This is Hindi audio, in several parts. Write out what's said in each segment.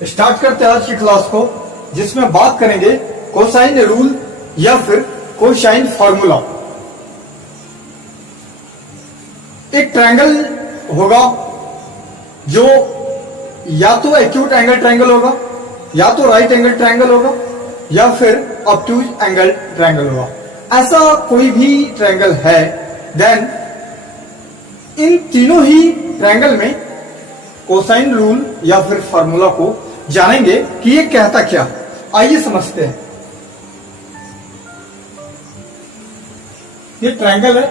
स्टार्ट करते हैं आज की क्लास को, जिसमें बात करेंगे कोसाइन रूल या फिर कोसाइन फार्मूला। एक ट्रायंगल होगा जो या तो एक्यूट एंगल ट्रायंगल होगा, या तो राइट एंगल ट्रायंगल होगा, या फिर ऑब्टूज एंगल ट्रायंगल होगा। ऐसा कोई भी ट्रायंगल है, देन इन तीनों ही ट्रायंगल में कोसाइन रूल या फिर फार्मूला को जानेंगे कि ये कहता क्या। आइए समझते हैं। ये ट्रायंगल है,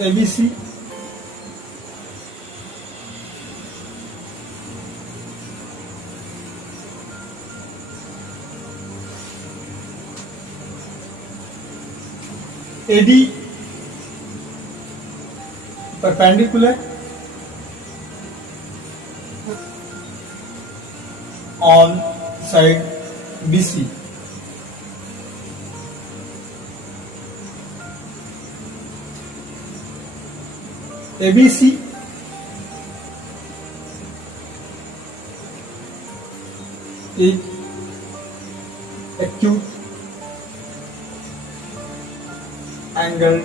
ABC, AD perpendicular on side BC, ABC एक acute angle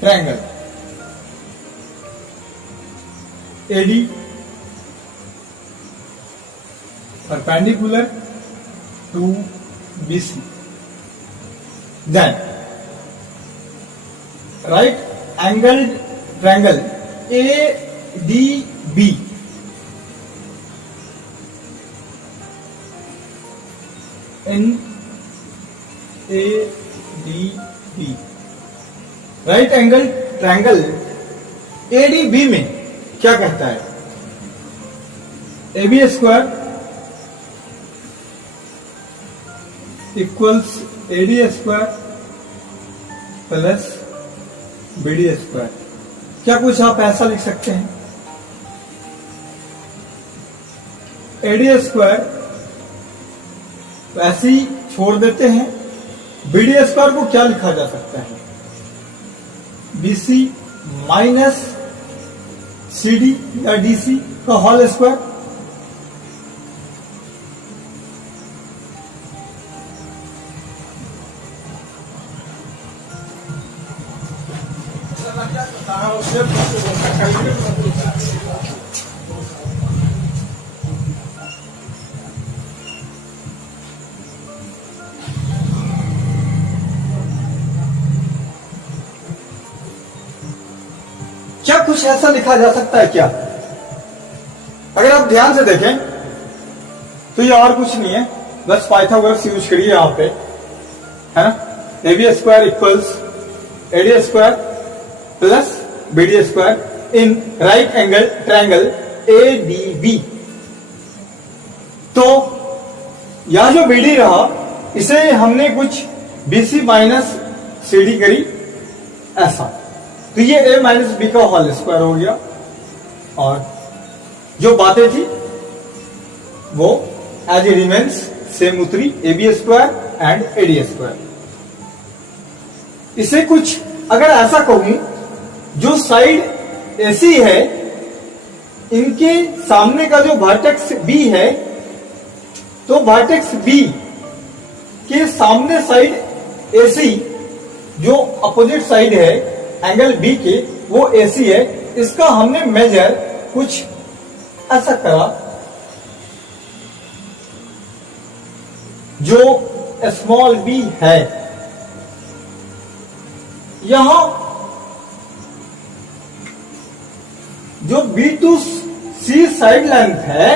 triangle, AD perpendicular to BC, then right angled triangle ADB in ADB, right angle triangle ADB में क्या कहता है? AB square equals AD square plus BD square. क्या कुछ आप ऐसा लिख सकते हैं? AD स्क्वायर वैसे ही छोड़ देते हैं। BD स्क्वायर को क्या लिखा जा सकता है? BC माइनस CD या DC का होल स्क्वायर। क्या कुछ ऐसा लिखा जा सकता है क्या? अगर आप ध्यान से देखें तो ये और कुछ नहीं है, बस पाइथागोरस यूज करिए यहां पे, है ना। AB square equals AD square plus BD square in right angle triangle ADB। तो यहां जो BD रहा, इसे हमने कुछ BC माइनस CD करी ऐसा, तो ये A माइनस B का होल स्क्वायर हो गया, और जो बातें थी वो एज ए रिमेन्स सेम उतरी, AB square and AD square. इसे कुछ अगर ऐसा कहूं, जो साइड AC है, इनके सामने का जो वर्टेक्स B है, तो वर्टेक्स B के सामने साइड AC जो अपोजिट साइड है एंगल B के, वो AC है। इसका हमने मेजर कुछ ऐसा करा, जो स्मॉल b है, यहां जो B to C side length है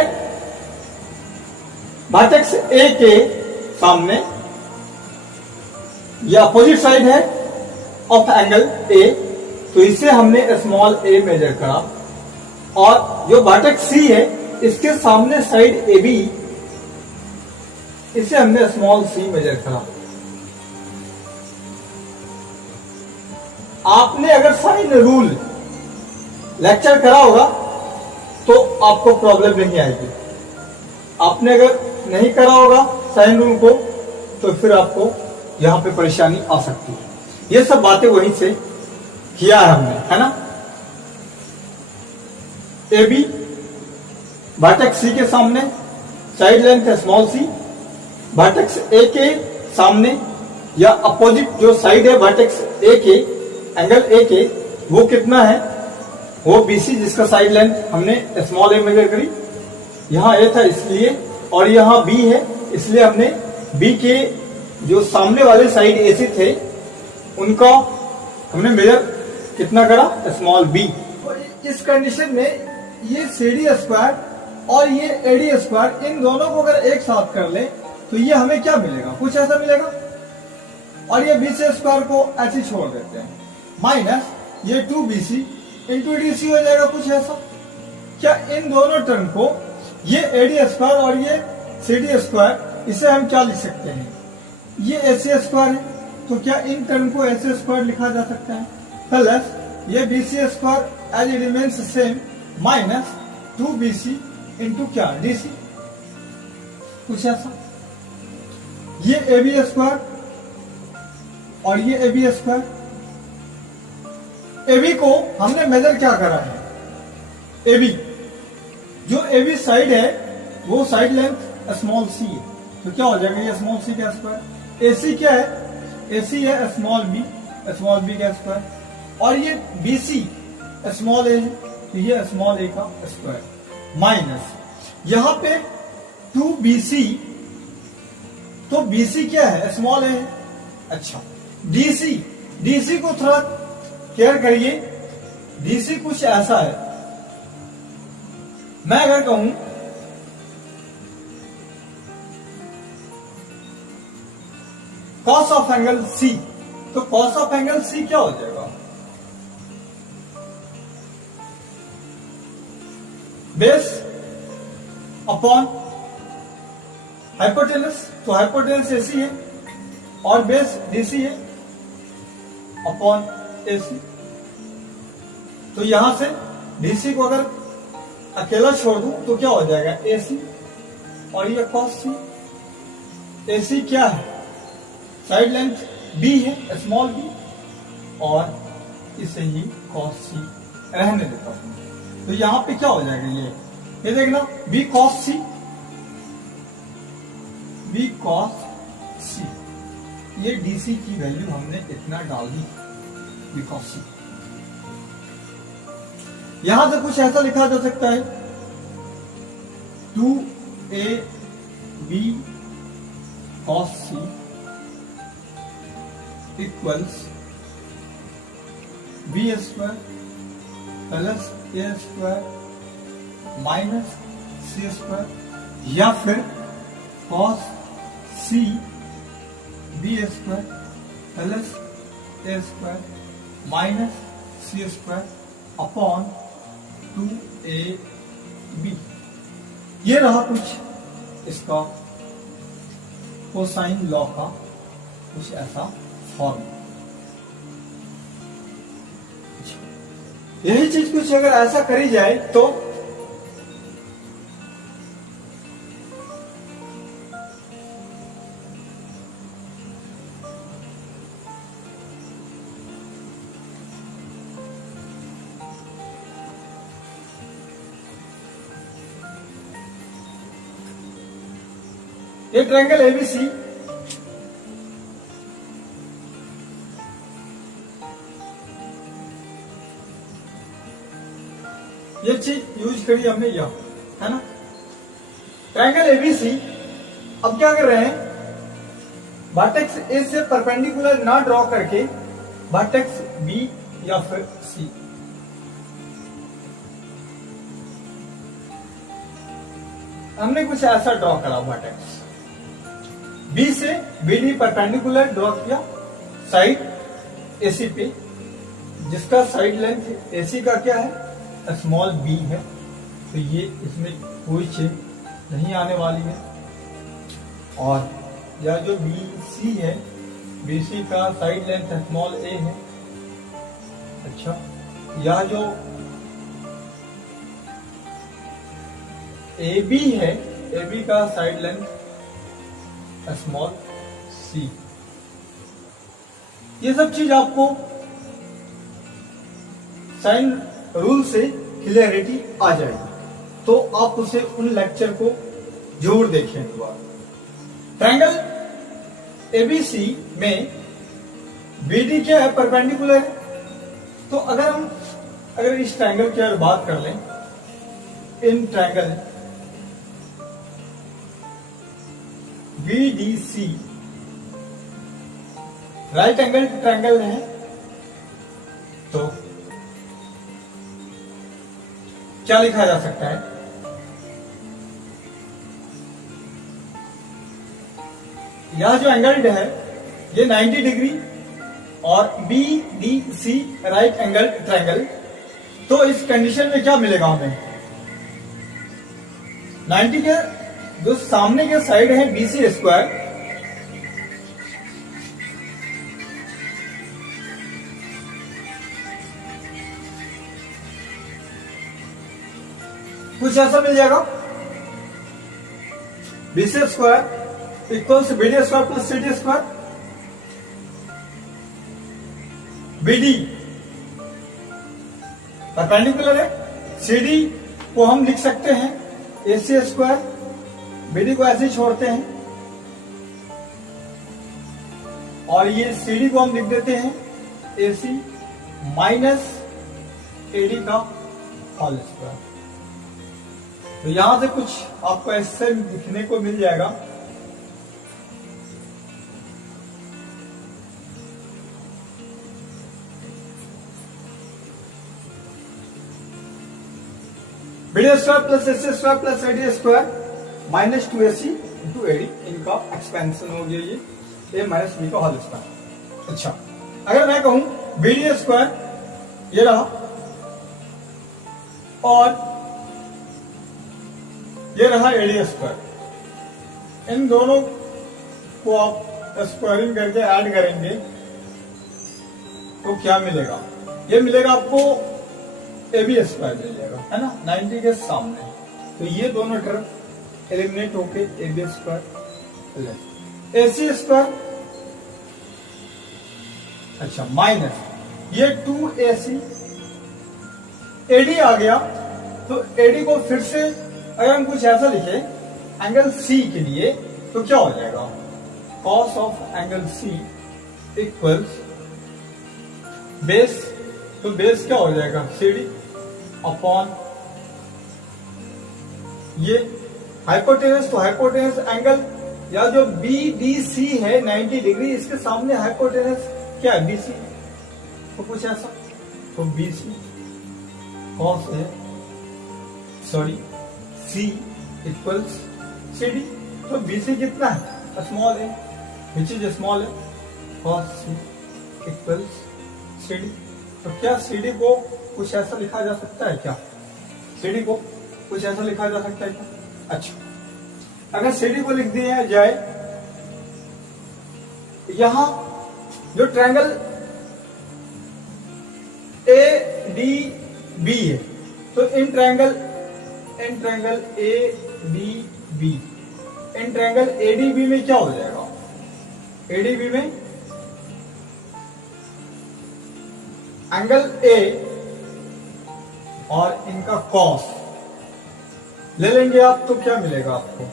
वर्टेक्स A के सामने, यह अपोजिट साइड है ऑफ एंगल A, तो इसे हमने स्मॉल a मेजर करा, और जो वर्टेक्स C है इसके सामने साइड AB, इसे हमने स्मॉल c मेजर करा। आपने अगर साइन रूल लेक्चर करा होगा तो आपको प्रॉब्लम नहीं आएगी। आपने अगर नहीं करा होगा साइन रूल को तो फिर आपको यहां पे परेशानी आ सकती है। ये सब बातें वहीं से किया है हमने, है ना। ए बी वर्टेक्स सी के सामने, साइड लेंथ है स्मॉल सी, वर्टेक्स ए के सामने या अपोजिट जो साइड है वर्टेक्स ए के, एंगल ए के, वो कितना है, वो बीसी, जिसका साइड लेंथ हमने स्मॉल ए मेजर करी, यहां ए था इसलिए, और यहां बी है इसलिए हमने बी के जो सामने वाले साइड ए सी थे उनका हमने मेजर कितना करा, स्मॉल बी। इस कंडीशन में ये CD स्क्वायर और ये AD स्क्वायर, इन दोनों को अगर एक साथ कर ले तो ये हमें क्या मिलेगा, कुछ ऐसा मिलेगा। और ये BC स्क्वायर को ऐसे छोड़ देते हैं, माइनस ये 2BC इंटू DC हो जाएगा, कुछ ऐसा। क्या इन दोनों टर्म को, ये AD स्क्वायर और ये CD स्क्वायर, इसे हम क्या लिख सकते हैं, ये AC स्क्वायर है, तो क्या इन टर्म को AC स्क्वायर लिखा जा सकता है, प्लस ये BC square as it remains same minus 2BC into क्या DC, कुछ ऐसा। ये AB स्क्वायर और ये AB स्क्वायर, AB को हमने मेजर क्या करा है, AB जो AB साइड है वो साइड लेंथ स्मॉल c है, तो क्या हो जाएगा, ये स्मॉल c का स्क्वायर। AC क्या है, AC है स्मॉल b का स्क्वायर, और ये BC स्मॉल a है, तो ये स्मॉल a का स्क्वायर, माइनस यहां पे 2BC, तो BC क्या है, स्मॉल a है। अच्छा, DC को थोड़ा केयर करिए, DC कुछ ऐसा है, मैं अगर कहूं कॉस ऑफ एंगल C, तो कॉस ऑफ एंगल C क्या हो जाएगा, बेस अपॉन हाइपोटेनस, तो हाइपोटेनस AC है और बेस DC है अपॉन AC, तो यहां से DC को अगर अकेला छोड़ दूं तो क्या हो जाएगा, AC और ये cos C। AC क्या है, साइड लेंथ B है स्मॉल b, और इसे ही cos C रहने देता हूं, तो यहां पे क्या हो जाएगा, ये देखना b cos C, ये DC की वैल्यू हमने इतना डाल दी, b cos C। यहां से कुछ ऐसा लिखा जा सकता है, 2AB cos C equals B square plus A square minus C square, या फिर cos C B square plus A square minus C square upon 2AB। ये रहा कुछ इसका कोसाइन लॉ का कुछ ऐसा फॉर्म। यही चीज कुछ अगर ऐसा करी जाए तो ये ट्रायंगल एबीसी ये चीज यूज करी हमने यह, है ना, ट्रायंगल एबीसी। अब क्या कर रहे हैं, वर्टेक्स ए से परपेंडिकुलर ना ड्रॉ करके वर्टेक्स बी या फिर सी, हमने कुछ ऐसा ड्रॉ करा, वर्टेक्स बी से बीडी परपेंडिकुलर ड्रॉ किया साइड एसी पे, जिसका साइड लेंथ एसी का क्या है, स्मॉल बी है, तो ये इसमें कोई चेंज नहीं आने वाली है। और यह जो बी सी है, बी सी का साइड लेंथ स्मॉल ए है। अच्छा, यह जो ए बी है, ए बी का साइड लेंथ स्मॉल सी। ये सब चीज आपको साइन रूल से क्लियरिटी आ जाएगी, तो आप उसे उन लेक्चर को जरूर देखें एक बार। ट्रायंगल एबीसी में बीडी क्या है, परपेंडिकुलर है। तो अगर इस ट्रायंगल की अगर बात कर लें, in triangle BDC right angle triangle है, तो क्या लिखा जा सकता है? यह जो एंगल है ये 90 डिग्री और BDC राइट एंगल ट्रायंगल। तो इस कंडीशन में क्या मिलेगा हमें? 90 के जो सामने के साइड है BC स्क्वायर, कुछ ऐसा मिल जाएगा, BC square equals BD square plus CD square. BD perpendicular है, CD को हम लिख सकते हैं AC स्क्वायर, BD को ऐसे ही छोड़ते हैं और ये CD को हम लिख देते हैं AC माइनस AD का होल स्क्वायर। तो यहां से कुछ आपको ऐसे दिखने को मिल जाएगा। BD square plus AC square plus AD square minus 2AC into AD, इनका एक्सपेंशन हो गया ये A माइनस B का होल स्क्वायर। अच्छा, अगर मैं कहूं BD स्क्वायर ये रहा और ये रहा AD स्क्वायर, इन दोनों को आप स्क्वायरिंग करके ऐड करेंगे तो क्या मिलेगा? ये मिलेगा आपको AB स्क्वायर मिल जाएगा, है ना, 90 के सामने। तो ये दोनों टर्म एलिमिनेट होके AB स्क्वायर AC स्क्वायर, अच्छा माइनस ये 2AC AD आ गया। तो AD को फिर से अगर हम कुछ ऐसा लिखे एंगल C के लिए तो क्या हो जाएगा? Cos of angle C equals base, तो बेस क्या हो जाएगा? CD अपॉन ये हाइपोटेनस, तो हाइपोटेनस एंगल या जो BDC है 90 डिग्री, इसके सामने हाइपोटेनस क्या है? BC, तो कुछ ऐसा, तो BC कॉस है सॉरी C इक्वल्स CD। तो BC कितना है? स्मॉल है, विच इज स्मॉल है, कॉस C इक्वल्स CD। तो क्या CD को कुछ ऐसा लिखा जा सकता है क्या? CD को कुछ ऐसा लिखा जा सकता है क्या? अच्छा, अगर CD को लिख दिया जाए, यहां जो ट्रायंगल ADB है, तो in triangle ADB, in triangle ADB में क्या हो जाएगा? ADB में एंगल A और इनका कॉस ले लेंगे आप, तो क्या मिलेगा आपको?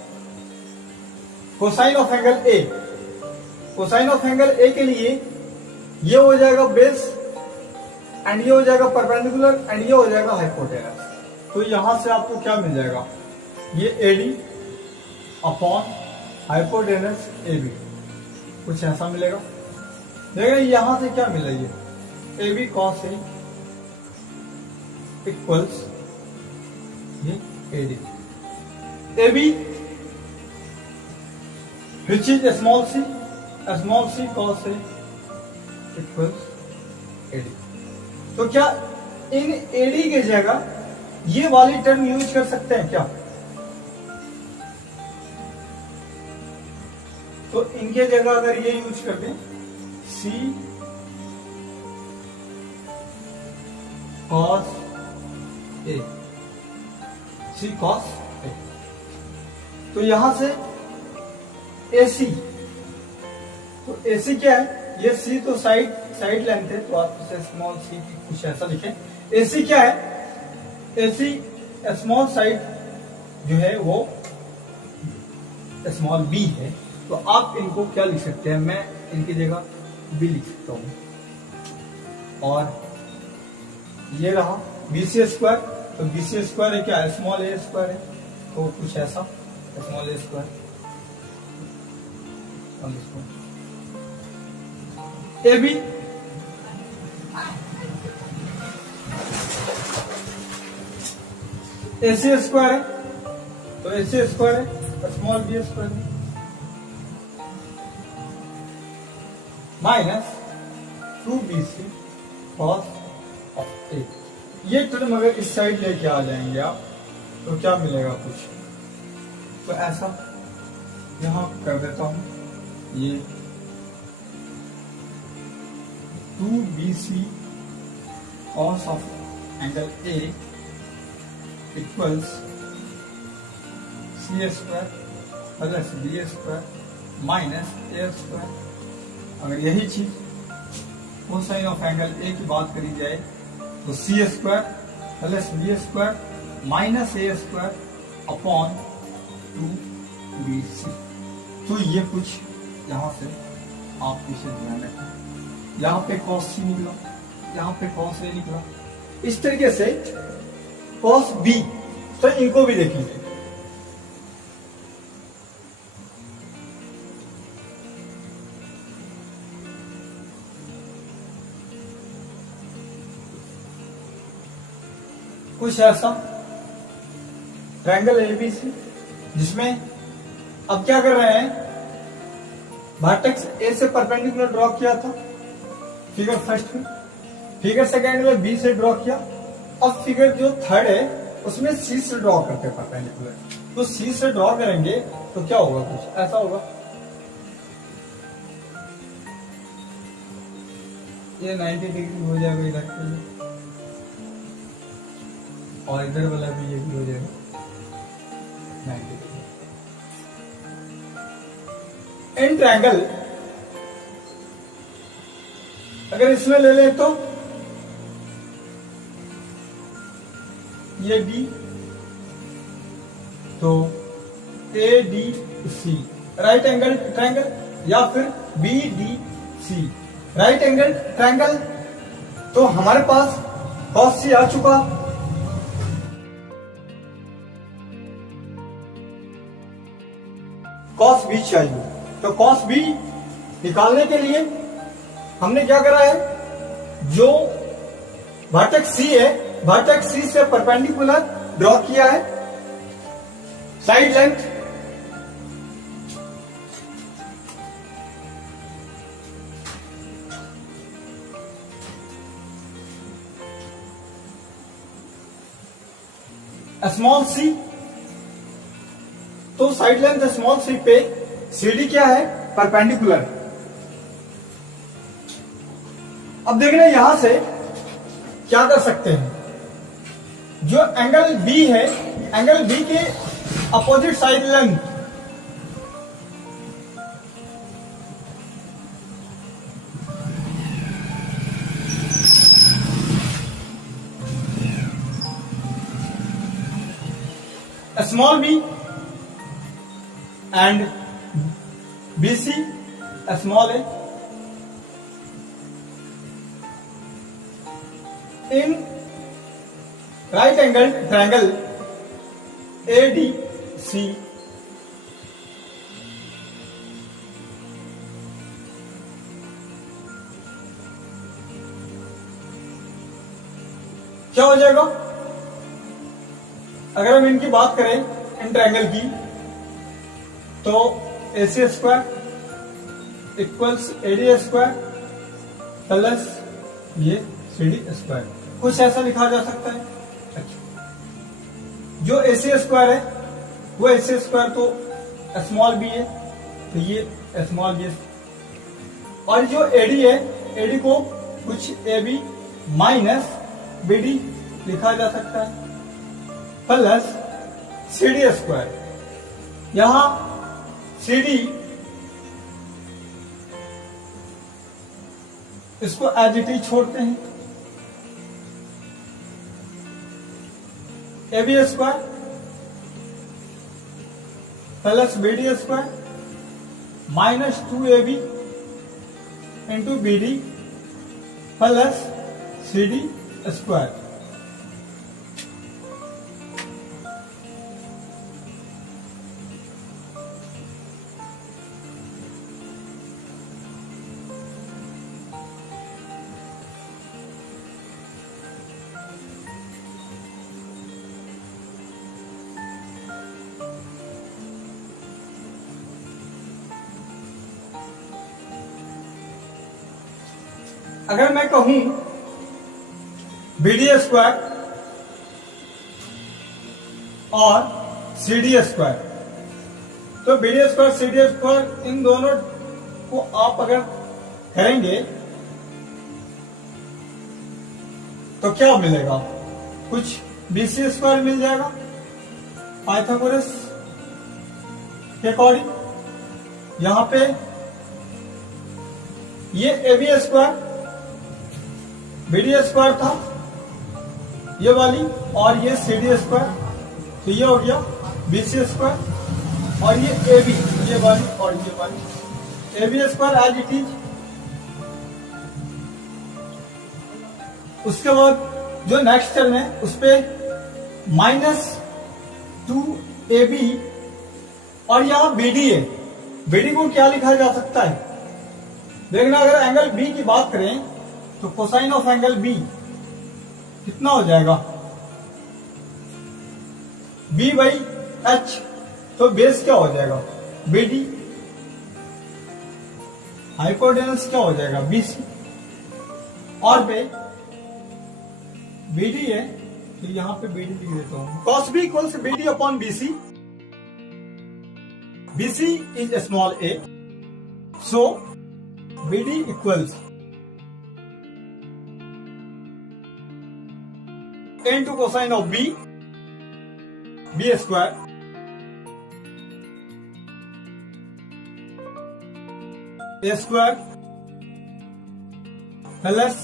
Cosine of angle A, cosine of angle A के लिए ये हो जाएगा बेस एंड ये हो जाएगा परपेंडिकुलर एंड ये हो जाएगा हाइपोटेनस। तो यहां से आपको क्या मिल जाएगा? ये AD अपॉन हाइपोटेनस AB, कुछ ऐसा मिलेगा। देखिए यहां से क्या मिला? ये AB cos A इक्वल्स ये AD, AB which is small c cos A equals AD। तो क्या इन AD की जगह ये वाली टर्म यूज कर सकते हैं क्या? तो इनके जगह अगर ये यूज कर दें C cos A, C cos A, तो यहां से AC, तो AC क्या है? ये सी तो साइड लेंथ है, तो आप इसे स्मॉल सी कुछ ऐसा लिखें। एसी क्या है? एसी स्मॉल साइड जो है वो स्मॉल बी है, तो आप इनको क्या लिख सकते हैं, मैं इनकी जगह बी लिख सकता हूं। और ये रहा बीसी स्क्वायर, तो बीसी स्क्वायर है क्या? स्मॉल ए स्क्वायर है, तो कुछ ऐसा small A square A B AC square है, तो एसी स्क्वायर है small B square minus 2bc cos of A. ये टर्म अगर इस साइड लेके आ जाएंगे आप, तो क्या मिलेगा कुछ, तो ऐसा यहां कर देता हूं, ये 2bc cos of angle A equals C square plus B square minus A square. अगर यही चीज कोसाइन ऑफ एंगल ए की बात करी जाए, तो C square plus B square minus A square upon 2bc। तो ये कुछ यहां से आप इसे ध्यान रखें, यहां पे cos c निकला, यहां पे cos a निकला, इस तरीके से cos b, तो इनको भी देखेंगे। कुछ ऐसा ट्रायंगल एबीसी, जिसमें अब क्या कर रहे हैं, वर्टेक्स ए से परपेंडिकुलर ड्रॉ किया था फिगर फर्स्ट में, फिगर सेकंड में बी से ड्रॉ किया, अब फिगर जो थर्ड है उसमें सी से ड्रॉ करते हैं परपेंडिकुलर। तो सी से ड्रॉ करेंगे तो क्या होगा, कुछ ऐसा होगा, ये 90 डिग्री हो जाएगा इधर के लिए, और इधर वाला भी ये भी हो जाएगा 90 डिग्री। इन ट्रायंगल अगर इसमें ले ले तो ये डी, तो A D C right angle triangle, या फिर B D C right angle triangle. तो हमारे पास cos c आ चुका, cos b चाहिए, तो cos b निकालने के लिए हमने क्या करा है, जो वर्टेक्स C है, वर्टेक्स C से परपेंडिकुलर ड्रॉ किया है साइड लेंथ, स्मॉल c, तो साइड लेंथ स्मॉल c पे CD क्या है, परपेंडिकुलर। अब देखना यहां से क्या कर सकते हैं, जो एंगल B है, एंगल B के opposite side length small b and BC small a in right angle triangle ADC, क्या हो जाएगा, अगर हम इनकी बात करें इन ट्रायंगल की, तो AC square equals AD square plus ये CD स्क्वायर, कुछ ऐसा लिखा जा सकता है। अच्छा, जो AC स्क्वायर है वो AC स्क्वायर तो स्मॉल b है, तो ये स्मॉल b, और जो AD है, AD को कुछ AB माइनस BD लिखा जा सकता है, प्लस CD स्क्वायर, यहां CD इसको एज इट इज छोड़ते हैं। AB square plus BD square minus 2AB into BD plus CD square. अगर मैं कहूं BD स्क्वायर और CD स्क्वायर, तो BD स्क्वायर CD स्क्वायर इन दोनों को आप अगर करेंगे तो क्या मिलेगा? कुछ BC स्क्वायर मिल जाएगा पाइथागोरस के अकॉर्डिंग। यहां पे ये AB स्क्वायर BD स्क्वायर था ये वाली, और ये CD स्क्वायर, तो ये हो गया BC स्क्वायर, और ये AB ये वाली और ये वाली AB square as it is. उसके बाद जो नेक्स्ट टर्म है उस पे माइनस 2AB, और यहां BD है। BD को क्या लिखा जा सकता है? देखना, अगर एंगल B की बात करें तो कोसाइन ऑफ एंगल B कितना हो जाएगा? B/H, तो बेस क्या हो जाएगा? BD। हाइपोटेनस क्या हो जाएगा? BC। और पे BD है तो यहां पे BD लिख देता हूं। cos B equals BD upon BC। BC is small a, so BD equals into cosine of B square A square plus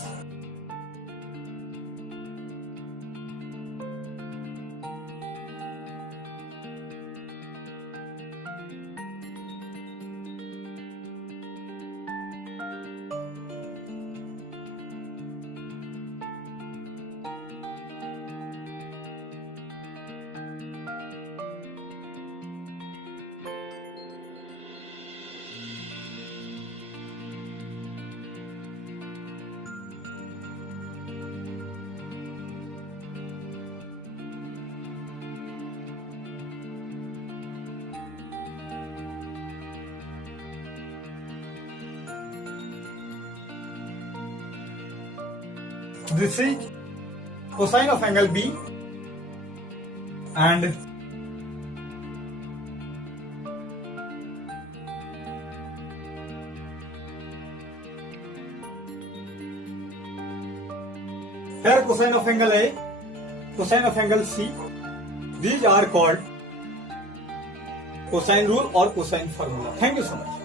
this is cosine of angle B and here cosine of angle A, cosine of angle C. These are called cosine rule or cosine formula. Thank you so much.